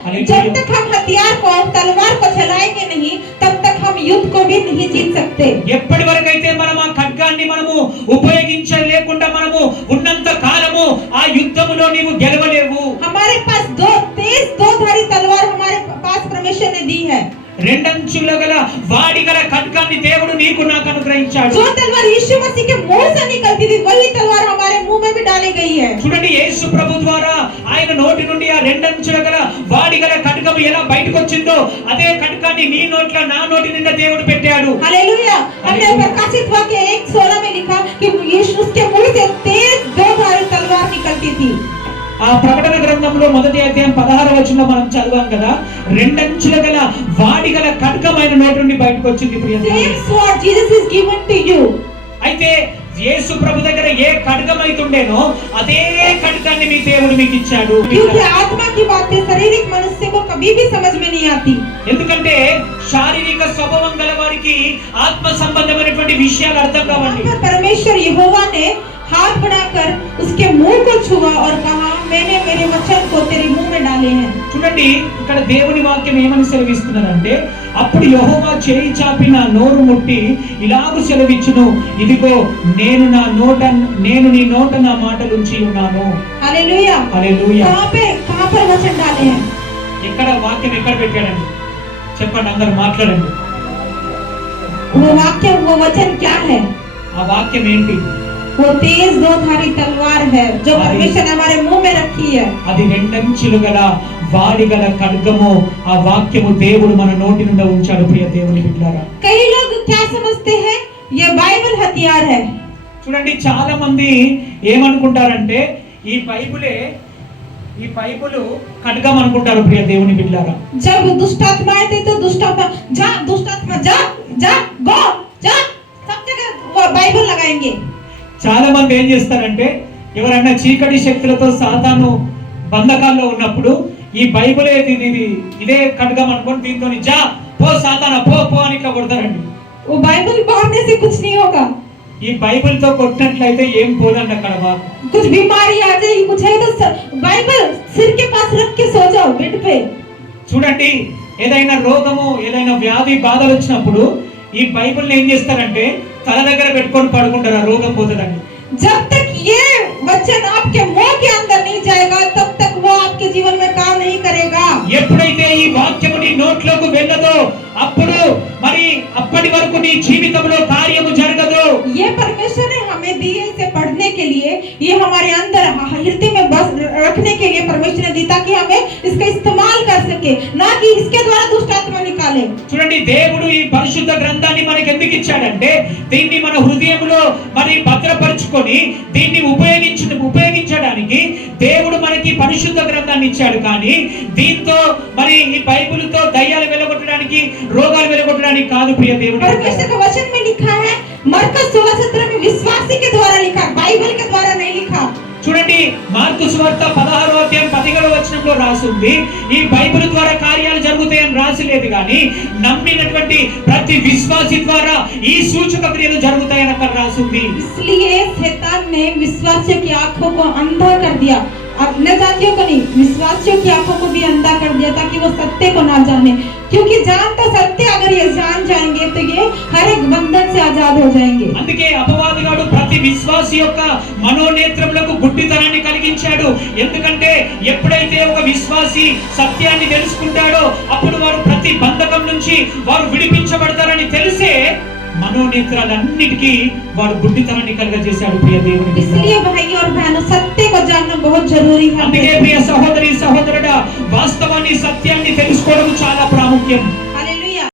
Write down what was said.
जब तक हम हथियार को तलवार को चलाएंगे नहीं तब तक हम युद्ध को भी नहीं जीत सकते। ఎప్పటి వరకైతే మనం ఆ ఖడ్గాన్ని మనము ఉపయోగించలేకుండా మనము ఉన్నంత కాలము ఆ యుద్ధములో నీవు గెలవలేవు। हमारे पास दो धारी तलवार हमारे पास परमेश्वर ने दी है। రెండంచుల గల వాడి గల ఖడ్గాన్ని దేవుడు నీకు నాకు అనుగ్రహించాడు। जो तलवार यीशु मसीह के मुंह से निकलती थी वही तलवार हमारे मुंह में भी डाली गई है। చూడండి యేసు ప్రభు ద్వారా ఆయన నోటి నుండి ఆ రెండంచుల గల వాడి గల ఖడ్గం ఎలా బయటకు వచ్చిందో అదే ఖడ్గాన్ని నీ నోట్లో నా నోటి నిండా దేవుడు పెట్టాడు। हालेलुया। हमने प्रकाशित वाक्य 1:16 में लिखा कि यीशु उसके मुंह से तेज दो धारी तलवार निकलती थी। ఆ ప్రకటన గ్రంథంలో మొదటి అధ్యాయం 16వ వచనంలో మనం చదివాం కదా, రెండంచుల గల వాడి గల ఖడ్గమైన నోటి నుండి బయటకు వచ్చింది ప్రియమైన। Same sword Jesus is given to you. అయితే యేసు ప్రభు దగ్గర ఏ ఖడ్గం అయితుండేనో అదే ఖడ్గాన్ని మీ దేవుడు మీకు ఇచ్చాడు। क्योंकि आत्मा की बातें शारीरिक मनुष्य को कभी भी समझ में नहीं आती। ఎందుకంటే శారీరక స్వభావం గల వారికి ఆత్మ సంబంధమైనటువంటి విషయాలు అర్థం కావండి। परमेश्वर यहोवा ने हाथ बढ़ाकर उसके मुंह को छुआ और कहा मैंने मेरे वचन को तेरे मुंह में डाले हैं। చూడండి ఇక్కడ దేవుని వాక్యం ఏమని సెలవిస్తున్నారంటే, అప్పుడు యెహోవా చేయి చాపి నా నోరు ముట్టి ఇలాగు సెలవిచ్చును, ఇదిగో నేను నీ నోట నా మాటలు ఉంచి ఉన్నాను। Hallelujah hallelujah. कहां पर वचन डाले हैं? ఇక్కడ వాక్యం ఎక్కడ పెట్టాడండి చెప్పండి, అందరూ మాట్లాడండి। वो वचन क्या है? ఆ వాక్యం ఏంటి? वो तेज दो धारी तलवार है जो परमेश्वर ने हमारे मुंह में रखी है। అది రెండంచులు గల వాడి గల ఖడ్గము, ఆ వాక్యము దేవుడు మన నోటి నుండి ఉంచాడు ప్రియ దేవుని బిడ్డలారా। कई लोग क्या समझते हैं ये बाइबल हथियार है। చూడండి చాలా మంది ఏమనుకుంటారంటే ఈ బైబిలు ఖడ్గం అనుకుంటారు ప్రియ దేవుని బిడ్డలారా। जब दुष्टात्मा आते तो दुष्टात्मा जा गो जा सब जगह वो बाइबल लगाएंगे। చాలా మంది ఏం చేస్తారంటే ఎవరైనా చీకటి శక్తులతో సాతాను బంధకాల్లో ఉన్నప్పుడు ఈ బైబిల్ ఇదే ఖడ్గం అనుకొని దీంతో జా పో సాతానా పో అని ఇట్లా కొడతారండి। वो बाइबल पढ़ने से कुछ नहीं होगा। ఈ బైబిల్ తో కొట్టినట్లయితే ఏం పోదండి అక్కడ బాగా। कुछ बीमारी आ जाएगी कुछ है तो बाइबल सिर के पास रख के सो जाओ बेड पे। చూడండి ఏదైనా రోగము ఏదైనా వ్యాధి బాధలు వచ్చినప్పుడు ఈ బైబిల్ని ఏం చేస్తారంటే తల దగ్గర పెట్టుకొని పడుకుంటారు, ఆ రోగం పోతుందండి। जब तक ये वचन आपके मुंह के अंदर नहीं जाएगा तब तक वो आपके जीवन में काम नहीं करेगा। ఎప్పుడైతే ఈ వాక్యము నీ నోట్లోకి వెళ్ళదో అప్పుడు మరి అప్పటి వరకు నీ జీవితంలో కార్యము జరగదు। ये परमेश्वर ने हमें दिए इसे पढ़ने के लिए, ये हमारे अंदर हृदय में बस रखने के लिए परमेश्वर ने दी ताकि हमें इसका इस्तेमाल कर सके, ना कि इसके द्वारा दुष्ट आत्मा निकाले। చూడండి దేవుడు ఈ పరిశుద్ధ గ్రంథాన్ని మనకి ఎందుకు ఇచ్చాడంటే దీన్ని మన హృదయంలో మరి భద్రపరుచుకొని దీన్ని ఉపయోగించడానికి దేవుడు మనకి పరిశుద్ధ గ్రంథాన్ని ఇచ్చాడు। కానీ దీంతో మరి ఈ బైబిల్తో దయ్యాలు వెలగొట్టడానికి రోగాలు వెలగొట్టడానికి కాదు ప్రియ దేవుడు। परमेश्वर का वचन में लिखा है मरकस 16:17 में विश्वासी के द्वारा लिखा, बाइबल के द्वारा नहीं लिखा। చూడండి మార్కు సువార్త 16వ అధ్యాయం 17వ వచనంలో రాసుంది ఈ బైబిల్ ద్వారా కార్యాలు జరుగుతాయని రాసిలేదు, కానీ నమ్మినటువంటి ప్రతి విశ్వాసి ద్వారా ఈ సూచక క్రియలు జరుగుతాయని అక్కడ రాసుంది। इसलिए शैतान ने विश्वासियों की आंखों को अंधा कर दिया, अन्य जातियों को नहीं विश्वासियों की आंखों को भी अंधा कर दिया ताकि वो सत्य को ना जाने, क्योंकि जानता सत्य अगर ये जान जाएंगे तो ये हर एक बंधन से आजाद हो जाएंगे। అందుకే అపవాదిగాడు ప్రతి విశ్వాసి యొక్క మనోనేత్రములకు గుడ్డితనాన్ని కలిగించాడు। ఎందుకంటే ఎప్పుడైతే ఒక విశ్వాసి సత్యాన్ని తెలుసుకుంటాడో అప్పుడు వారు ప్రతి బంధకం నుంచి వారు విడిపించబడతారని తెలిసే మనోనేత్రాలన్నిటికీ వాడు గుడ్డితనాన్ని కలుగజేశాడు ప్రియ దేవుని। इसलिए भाई और बहनों सत्य को जानना बहुत जरूरी है। అందుకే ప్రియ సహోదరి సహోదరుడా వాస్తవాన్ని సత్యాన్ని తెలుసుకోవడం చాలా ప్రాముఖ్యం।